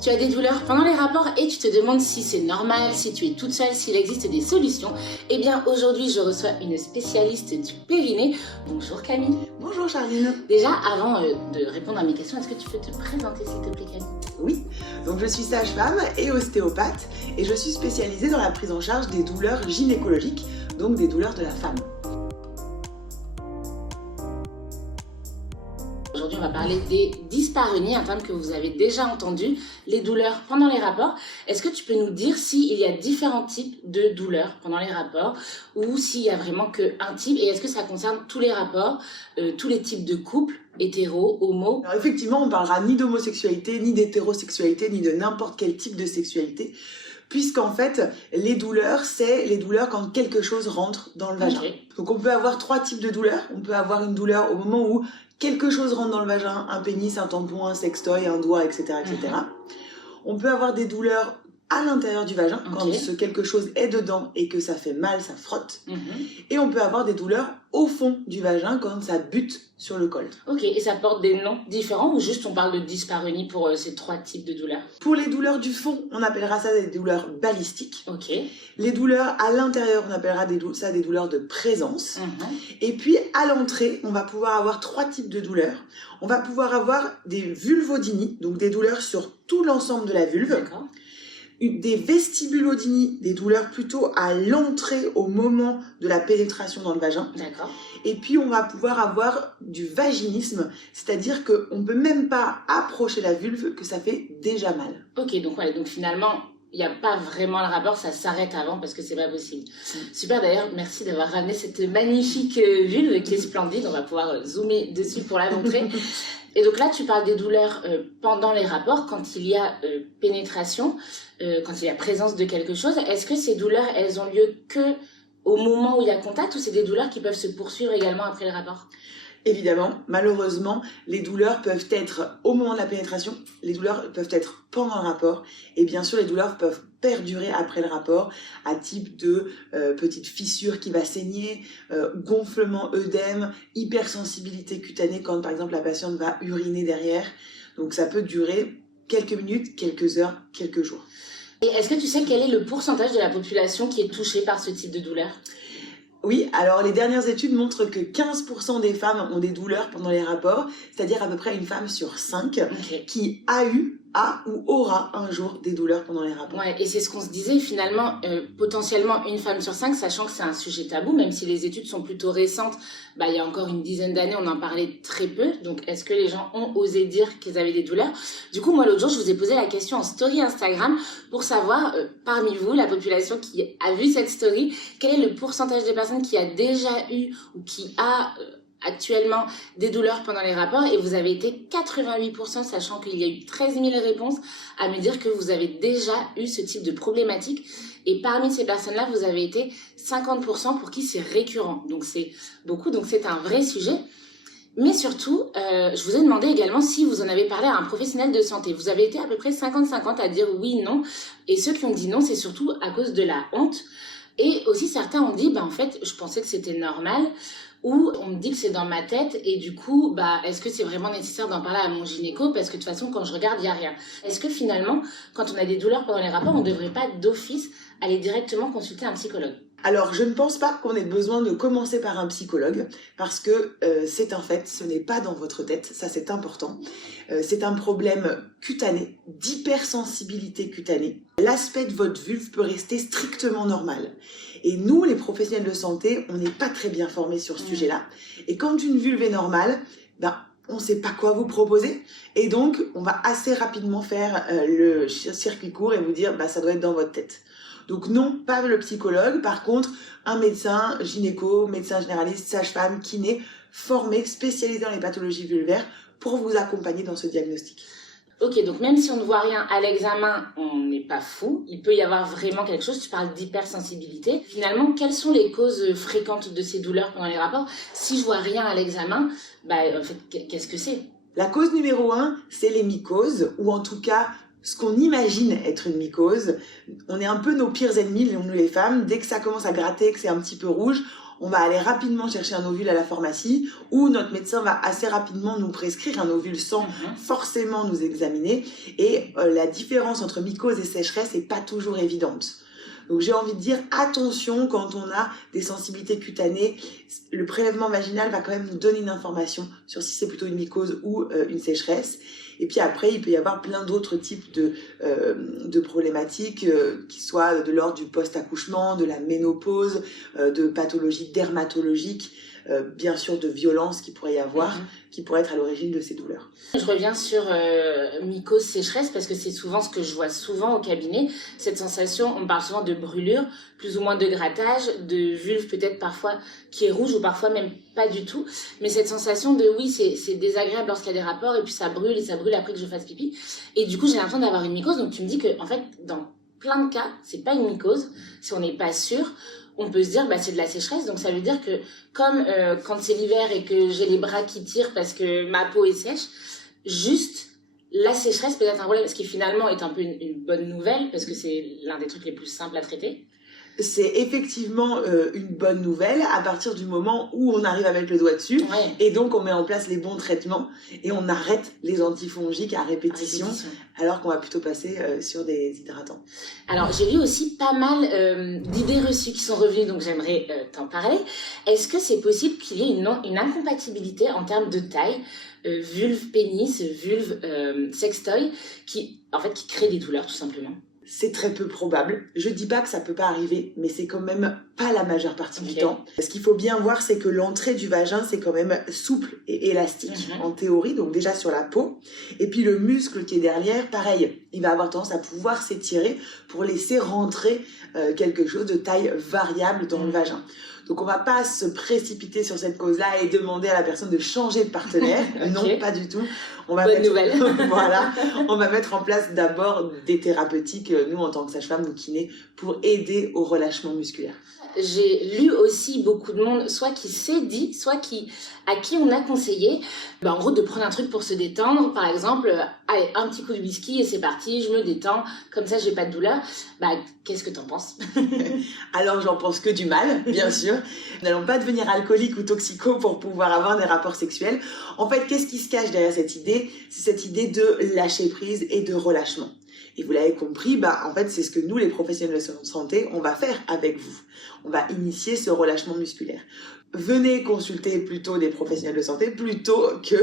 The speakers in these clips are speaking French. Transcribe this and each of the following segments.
Tu as des douleurs pendant les rapports et tu te demandes si c'est normal, si tu es toute seule, s'il existe des solutions. Eh bien aujourd'hui je reçois une spécialiste du périnée. Bonjour Camille. Bonjour Charline. Déjà avant de répondre à mes questions, est-ce que tu peux te présenter s'il te plaît Camille? Oui, donc je suis sage-femme et ostéopathe et je suis spécialisée dans la prise en charge des douleurs gynécologiques, donc des douleurs de la femme. Aujourd'hui, on va parler des dyspareunies, un terme que vous avez déjà entendu, les douleurs pendant les rapports. Est-ce que tu peux nous dire s'il y a différents types de douleurs pendant les rapports ou s'il y a vraiment qu'un type et est-ce que ça concerne tous les rapports, tous les types de couples, hétéro, homo? Alors effectivement, on parlera ni d'homosexualité, ni d'hétérosexualité, ni de n'importe quel type de sexualité, puisqu'en fait, les douleurs, c'est les douleurs quand quelque chose rentre dans le vagin. Okay. Donc on peut avoir trois types de douleurs. On peut avoir une douleur au moment où quelque chose rentre dans le vagin, un pénis, un tampon, un sextoy, un doigt, etc. etc. On peut avoir des douleurs à l'intérieur du vagin, quand ce quelque chose est dedans et que ça fait mal, ça frotte. Et on peut avoir des douleurs au fond du vagin quand ça bute sur le col. Ok, et ça porte des noms différents ou juste on parle de dyspareunie pour ces trois types de douleurs? Pour les douleurs du fond, on appellera ça des douleurs balistiques. Ok. Les douleurs à l'intérieur, on appellera ça des douleurs de présence. Et puis à l'entrée, on va pouvoir avoir trois types de douleurs. On va pouvoir avoir des vulvodynies, donc des douleurs sur tout l'ensemble de la vulve. D'accord. Des vestibulodynies, des douleurs plutôt à l'entrée au moment de la pénétration dans le vagin. D'accord. Et puis on va pouvoir avoir du vaginisme, c'est-à-dire qu'on ne peut même pas approcher la vulve que ça fait déjà mal. Ok, donc ouais, donc finalement, il n'y a pas vraiment le rapport, ça s'arrête avant parce que c'est pas possible. Super, d'ailleurs, merci d'avoir ramené cette magnifique vulve qui est splendide. On va pouvoir zoomer dessus pour la montrer. Et donc là, tu parles des douleurs pendant les rapports, quand il y a pénétration, quand il y a présence de quelque chose. Est-ce que ces douleurs, elles ont lieu que au moment où il y a contact ou c'est des douleurs qui peuvent se poursuivre également après le rapport? Évidemment, malheureusement, les douleurs peuvent être au moment de la pénétration, les douleurs peuvent être pendant le rapport, et bien sûr les douleurs peuvent perdurer après le rapport, à type de petite fissure qui va saigner, gonflement, œdème, hypersensibilité cutanée quand par exemple la patiente va uriner derrière. Donc ça peut durer quelques minutes, quelques heures, quelques jours. Et est-ce que tu sais quel est le pourcentage de la population qui est touchée par ce type de douleur? Oui, alors les dernières études montrent que 15% des femmes ont des douleurs pendant les rapports, c'est-à-dire à peu près une femme sur 5 qui a ou aura un jour des douleurs pendant les rapports. Ouais, et c'est ce qu'on se disait finalement, potentiellement une femme sur 5, sachant que c'est un sujet tabou, même si les études sont plutôt récentes, il y a encore une dizaine d'années, on en parlait très peu. Donc, est-ce que les gens ont osé dire qu'ils avaient des douleurs? Du coup, moi, l'autre jour, je vous ai posé la question en story Instagram pour savoir, parmi vous, la population qui a vu cette story, quel est le pourcentage de personnes qui a déjà eu ou qui a actuellement des douleurs pendant les rapports, et vous avez été 88%, sachant qu'il y a eu 13 000 réponses à me dire que vous avez déjà eu ce type de problématique, et parmi ces personnes-là, vous avez été 50% pour qui c'est récurrent, donc c'est beaucoup, donc c'est un vrai sujet. Mais surtout, je vous ai demandé également si vous en avez parlé à un professionnel de santé. Vous avez été à peu près 50-50 à dire oui, non, et ceux qui ont dit non, c'est surtout à cause de la honte, et aussi certains ont dit, en fait, je pensais que c'était normal, ou on me dit que c'est dans ma tête et du coup, est-ce que c'est vraiment nécessaire d'en parler à mon gynéco parce que de toute façon, quand je regarde, il n'y a rien. Est-ce que finalement, quand on a des douleurs pendant les rapports, on ne devrait pas d'office aller directement consulter un psychologue? Alors, je ne pense pas qu'on ait besoin de commencer par un psychologue parce que c'est un fait, ce n'est pas dans votre tête, ça c'est important. C'est un problème cutané, d'hypersensibilité cutanée. L'aspect de votre vulve peut rester strictement normal. Et nous, les professionnels de santé, on n'est pas très bien formés sur ce sujet-là. Et quand une vulve est normale, on ne sait pas quoi vous proposer. Et donc, on va assez rapidement faire le circuit court et vous dire, ça doit être dans votre tête. Donc non, pas le psychologue. Par contre, un médecin, gynéco, médecin généraliste, sage-femme, kiné, formé, spécialisé dans les pathologies vulvaires pour vous accompagner dans ce diagnostic. Ok, donc même si on ne voit rien à l'examen, on n'est pas fou. Il peut y avoir vraiment quelque chose. Tu parles d'hypersensibilité. Finalement, quelles sont les causes fréquentes de ces douleurs pendant les rapports? Si je vois rien à l'examen, en fait, qu'est-ce que c'est? La cause numéro 1, c'est les mycoses, ou en tout cas, ce qu'on imagine être une mycose. On est un peu nos pires ennemis, nous les femmes. Dès que ça commence à gratter, que c'est un petit peu rouge, on va aller rapidement chercher un ovule à la pharmacie ou notre médecin va assez rapidement nous prescrire un ovule sans forcément nous examiner. Et la différence entre mycose et sécheresse n'est pas toujours évidente. Donc j'ai envie de dire attention quand on a des sensibilités cutanées, le prélèvement vaginal va quand même nous donner une information sur si c'est plutôt une mycose ou une sécheresse. Et puis après, il peut y avoir plein d'autres types de problématiques qui soient de l'ordre du post-accouchement, de la ménopause, de pathologies dermatologiques, bien sûr de violences qui pourrait y avoir, qui pourraient être à l'origine de ces douleurs. Je reviens sur mycose sécheresse parce que c'est souvent ce que je vois souvent au cabinet. Cette sensation, on parle souvent de brûlure, plus ou moins de grattage, de vulve peut-être parfois qui est rouge ou parfois même pas du tout. Mais cette sensation de oui, c'est désagréable lorsqu'il y a des rapports et puis ça brûle après que je fasse pipi. Et du coup, j'ai l'impression d'avoir une mycose. Donc tu me dis que en fait, dans plein de cas, c'est pas une mycose si on n'est pas sûr. On peut se dire c'est de la sécheresse, donc ça veut dire que comme quand c'est l'hiver et que j'ai les bras qui tirent parce que ma peau est sèche, juste la sécheresse peut être un problème, ce qui finalement est un peu une bonne nouvelle parce que c'est l'un des trucs les plus simples à traiter. C'est effectivement une bonne nouvelle à partir du moment où on arrive avec le doigt dessus et donc on met en place les bons traitements et on arrête les antifongiques à répétition. Alors qu'on va plutôt passer sur des hydratants. Alors j'ai lu aussi pas mal d'idées reçues qui sont revenues, donc j'aimerais t'en parler. Est-ce que c'est possible qu'il y ait une incompatibilité en termes de taille, vulve pénis, vulve sextoy, qui crée des douleurs tout simplement? C'est très peu probable. Je dis pas que ça peut pas arriver, mais c'est quand même pas la majeure partie du temps. Ce qu'il faut bien voir, c'est que l'entrée du vagin, c'est quand même souple et élastique en théorie, donc déjà sur la peau. Et puis le muscle qui est derrière, pareil, il va avoir tendance à pouvoir s'étirer pour laisser rentrer quelque chose de taille variable dans le vagin. Donc on va pas se précipiter sur cette cause-là et demander à la personne de changer de partenaire. Non, pas du tout. On va nouvelle. Voilà, on va mettre en place d'abord des thérapeutiques, nous en tant que sage-femme ou kiné, pour aider au relâchement musculaire. J'ai lu aussi beaucoup de monde, soit qui s'est dit, soit à qui on a conseillé, en gros, de prendre un truc pour se détendre. Par exemple, allez, un petit coup de whisky et c'est parti, je me détends, comme ça j'ai pas de douleur. Qu'est-ce que t'en penses? Alors, j'en pense que du mal, bien sûr. Nous n'allons pas devenir alcooliques ou toxicos pour pouvoir avoir des rapports sexuels. En fait, qu'est-ce qui se cache derrière cette idée? C'est cette idée de lâcher prise et de relâchement. Et vous l'avez compris, en fait, c'est ce que nous, les professionnels de santé, on va faire avec vous. On va initier ce relâchement musculaire. Venez consulter plutôt des professionnels de santé plutôt que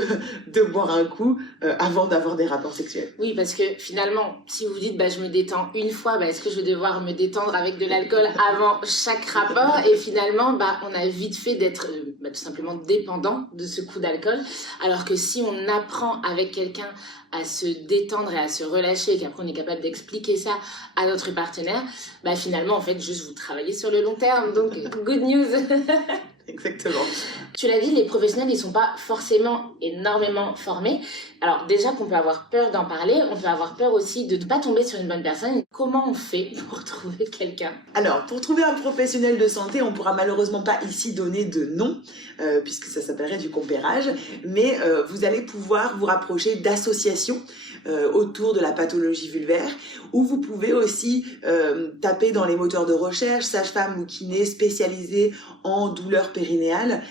de boire un coup avant d'avoir des rapports sexuels. Oui, parce que finalement, si vous vous dites je me détends une fois, est-ce que je vais devoir me détendre avec de l'alcool avant chaque rapport? Et finalement, on a vite fait d'être tout simplement dépendant de ce coup d'alcool. Alors que si on apprend avec quelqu'un à se détendre et à se relâcher et qu'après on est capable d'expliquer ça à notre partenaire, finalement, en fait, juste vous travaillez sur le long terme. Donc, good news. Exactement. Tu l'as dit, les professionnels, ils sont pas forcément énormément formés. Alors déjà qu'on peut avoir peur d'en parler, on peut avoir peur aussi de ne pas tomber sur une bonne personne. Comment on fait pour trouver quelqu'un? Alors, pour trouver un professionnel de santé, on pourra malheureusement pas ici donner de nom, puisque ça s'appellerait du compérage, mais vous allez pouvoir vous rapprocher d'associations autour de la pathologie vulvaire, où vous pouvez aussi taper dans les moteurs de recherche sage-femme ou kiné spécialisés en douleurs périnéales.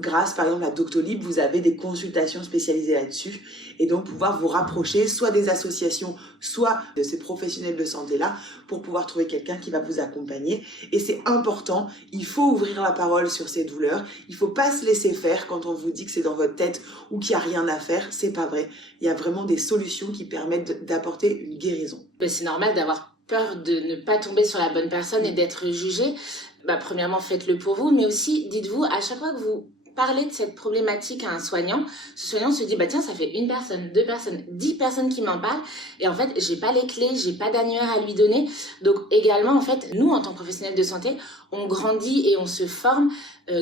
Grâce par exemple à Doctolib, vous avez des consultations spécialisées là-dessus et donc pouvoir vous rapprocher soit des associations, soit de ces professionnels de santé-là pour pouvoir trouver quelqu'un qui va vous accompagner. Et c'est important, il faut ouvrir la parole sur ces douleurs, il faut pas se laisser faire quand on vous dit que c'est dans votre tête ou qu'il n'y a rien à faire, c'est pas vrai. Il y a vraiment des solutions qui permettent d'apporter une guérison. C'est normal d'avoir peur de ne pas tomber sur la bonne personne et d'être jugé. Premièrement, faites-le pour vous, mais aussi, dites-vous, à chaque fois que vous parlez de cette problématique à un soignant, ce soignant se dit, tiens, ça fait 1 personne, 2 personnes, 10 personnes qui m'en parlent, et en fait, j'ai pas les clés, j'ai pas d'annuaire à lui donner. Donc, également, en fait, nous, en tant que professionnels de santé, on grandit et on se forme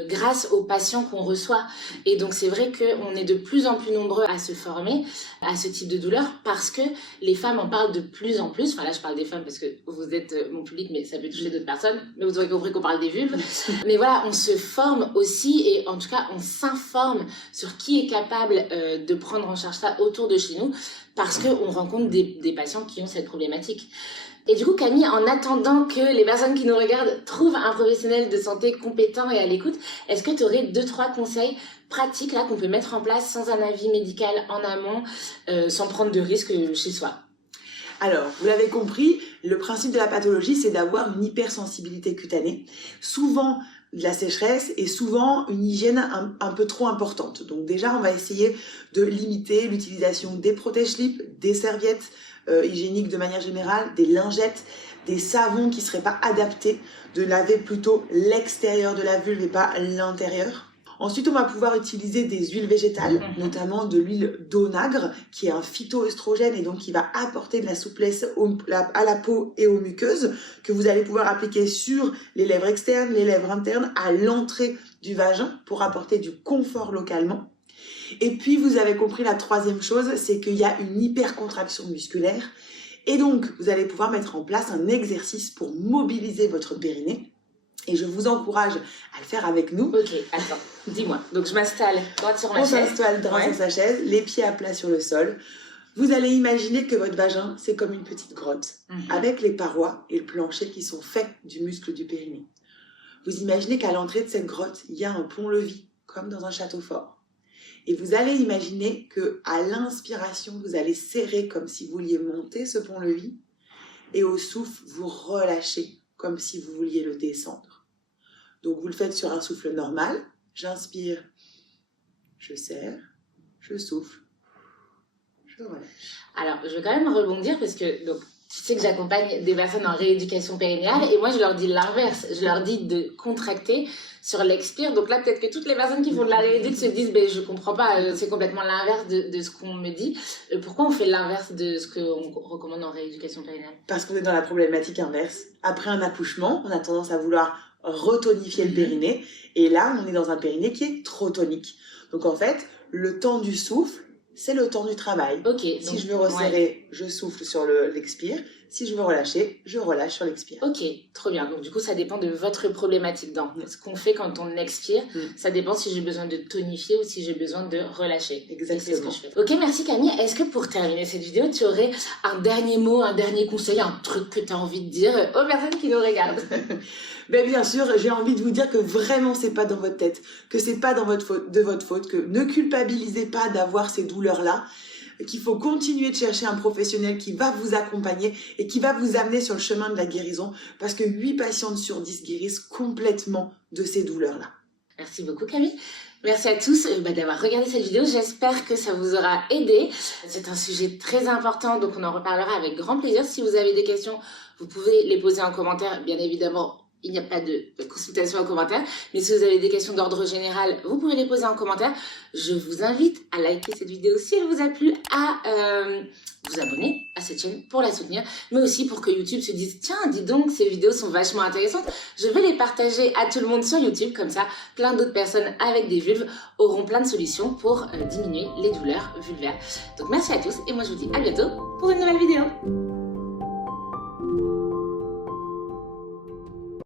grâce aux patients qu'on reçoit. Et donc, c'est vrai qu'on est de plus en plus nombreux à se former à ce type de douleur parce que les femmes en parlent de plus en plus. Enfin, là, je parle des femmes parce que vous êtes mon public, mais ça peut toucher d'autres personnes. Mais vous aurez compris qu'on parle des vulves. Mais voilà, on se forme aussi et en tout cas, on s'informe sur qui est capable de prendre en charge ça autour de chez nous parce qu'on rencontre des patients qui ont cette problématique. Et du coup, Camille, en attendant que les personnes qui nous regardent trouvent un professionnel de santé compétent et à l'écoute, est-ce que tu aurais 2-3 conseils pratiques là qu'on peut mettre en place sans un avis médical en amont, sans prendre de risques chez soi? Alors, vous l'avez compris, le principe de la pathologie, c'est d'avoir une hypersensibilité cutanée, souvent de la sécheresse et souvent une hygiène un peu trop importante. Donc déjà, on va essayer de limiter l'utilisation des protège-slips, des serviettes hygiéniques de manière générale, des lingettes, des savons qui ne seraient pas adaptés, de laver plutôt l'extérieur de la vulve et pas l'intérieur. Ensuite, on va pouvoir utiliser des huiles végétales, notamment de l'huile d'onagre, qui est un phytoœstrogène et donc qui va apporter de la souplesse à la peau et aux muqueuses, que vous allez pouvoir appliquer sur les lèvres externes, les lèvres internes, à l'entrée du vagin pour apporter du confort localement. Et puis, vous avez compris la troisième chose, c'est qu'il y a une hypercontraction musculaire. Et donc, vous allez pouvoir mettre en place un exercice pour mobiliser votre périnée. Et je vous encourage à le faire avec nous. Ok, attends, dis-moi. Donc je m'installe droite sur ma chaise. On s'installe droit sur sa chaise, les pieds à plat sur le sol. Vous allez imaginer que votre vagin, c'est comme une petite grotte, avec les parois et le plancher qui sont faits du muscle du périnée. Vous imaginez qu'à l'entrée de cette grotte, il y a un pont-levis, comme dans un château fort. Et vous allez imaginer qu'à l'inspiration, vous allez serrer comme si vous vouliez monter ce pont-levis. Et au souffle, vous relâchez comme si vous vouliez le descendre. Donc, vous le faites sur un souffle normal. J'inspire, je serre, je souffle, je relâche. Alors, je vais quand même rebondir parce que donc, tu sais que j'accompagne des personnes en rééducation périnéale et moi, je leur dis l'inverse. Je leur dis de contracter sur l'expire. Donc là, peut-être que toutes les personnes qui font de la rééducation se disent « je comprends pas, c'est complètement l'inverse de ce qu'on me dit ». Pourquoi on fait l'inverse de ce qu'on recommande en rééducation périnéale? Parce qu'on est dans la problématique inverse. Après un accouchement, on a tendance à vouloir retonifier le périnée. Et là, on est dans un périnée qui est trop tonique. Donc en fait, le temps du souffle, c'est le temps du travail. Okay, si je veux resserrer, je souffle sur l'expire. Si je veux relâcher, je relâche sur l'expire. Ok, trop bien. Donc du coup, ça dépend de votre problématique. Dans ce qu'on fait quand on expire, ça dépend si j'ai besoin de tonifier ou si j'ai besoin de relâcher. Exactement. C'est ce que je fais. Ok, merci Camille. Est-ce que pour terminer cette vidéo, tu aurais un dernier mot, un dernier conseil, un truc que tu as envie de dire aux personnes qui nous regardent? Ben bien sûr, j'ai envie de vous dire que vraiment c'est pas dans votre tête, que c'est pas de votre faute, que ne culpabilisez pas d'avoir ces douleurs-là, qu'il faut continuer de chercher un professionnel qui va vous accompagner et qui va vous amener sur le chemin de la guérison, parce que 8 patientes sur 10 guérissent complètement de ces douleurs-là. Merci beaucoup Camille. Merci à tous d'avoir regardé cette vidéo. J'espère que ça vous aura aidé. C'est un sujet très important, donc on en reparlera avec grand plaisir. Si vous avez des questions, vous pouvez les poser en commentaire, bien évidemment. Il n'y a pas de consultation en commentaire, mais si vous avez des questions d'ordre général, vous pouvez les poser en commentaire. Je vous invite à liker cette vidéo si elle vous a plu, à vous abonner à cette chaîne pour la soutenir, mais aussi pour que YouTube se dise « Tiens, dis donc, ces vidéos sont vachement intéressantes, je vais les partager à tout le monde sur YouTube, comme ça, plein d'autres personnes avec des vulves auront plein de solutions pour diminuer les douleurs vulvaires. » Donc merci à tous, et moi je vous dis à bientôt pour une nouvelle vidéo.